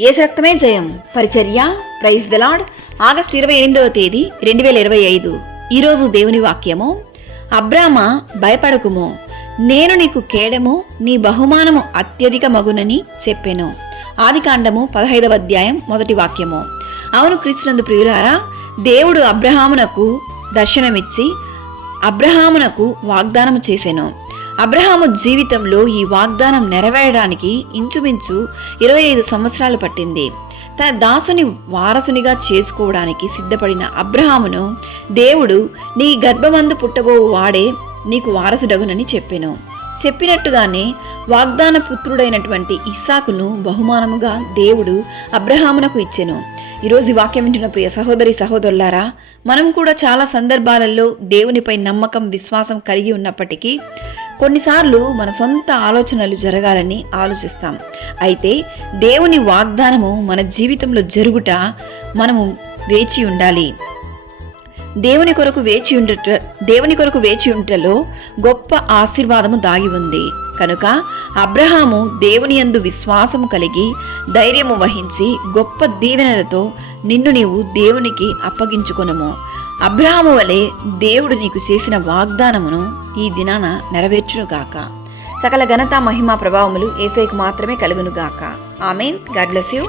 యేసు రక్తమే జయం. పరిచర్య. Praise the Lord. ఆగస్టు 28వ తేదీ 2025. ఈరోజు దేవుని వాక్యము, అబ్రామా భయపడకుము, నేను నీకు కేడము, నీ బహుమానము అత్యధిక మగునని చెప్పెను. ఆదికాండము 15వ అధ్యాయం 1వ వాక్యము. అవును క్రీస్తునందు ప్రియులారా, దేవుడు అబ్రహామునకు దర్శనమిచ్చి అబ్రహామునకు వాగ్దానము చేసెను. అబ్రహాము జీవితంలో ఈ వాగ్దానం నెరవేరడానికి ఇంచుమించు 25 సంవత్సరాలు పట్టింది. తన దాసుని వారసునిగా చేసుకోవడానికి సిద్ధపడిన అబ్రహామును దేవుడు, నీ గర్భమందు పుట్టబోవు వాడే నీకు వారసుడగునని చెప్పెను. చెప్పినట్టుగానే వాగ్దాన పుత్రుడైనటువంటి ఇస్సాకును బహుమానముగా దేవుడు అబ్రహామునకు ఇచ్చెను. ఈరోజు ఈ వాక్యం వింటున్న ప్రియ సహోదరి సహోదరులారా, మనం కూడా చాలా సందర్భాలలో దేవునిపై నమ్మకం, విశ్వాసం కలిగి ఉన్నప్పటికీ కొన్నిసార్లు మన సొంత ఆలోచనలు జరగాలని ఆలోచిస్తాం. అయితే దేవుని వాగ్దానము మన జీవితంలో జరుగుట మనము వేచి ఉండాలి. దేవుని కొరకు వేచి ఉంటలో గొప్ప ఆశీర్వాదము దాగి ఉంది. కనుక అబ్రహాము దేవుని యందు విశ్వాసము కలిగి ధైర్యము వహించి గొప్ప దీవెనలతో నిన్ను నీవు దేవునికి అప్పగించుకొనుము. అబ్రహాము వలె దేవుడు నీకు చేసిన వాగ్దానమును ఈ దినాన నెరవేర్చునుగాక. సకల ఘనత, మహిమ, ప్రభావములు యేసయ్యకు మాత్రమే కలుగునుగాక. ఆమేన్. God bless you.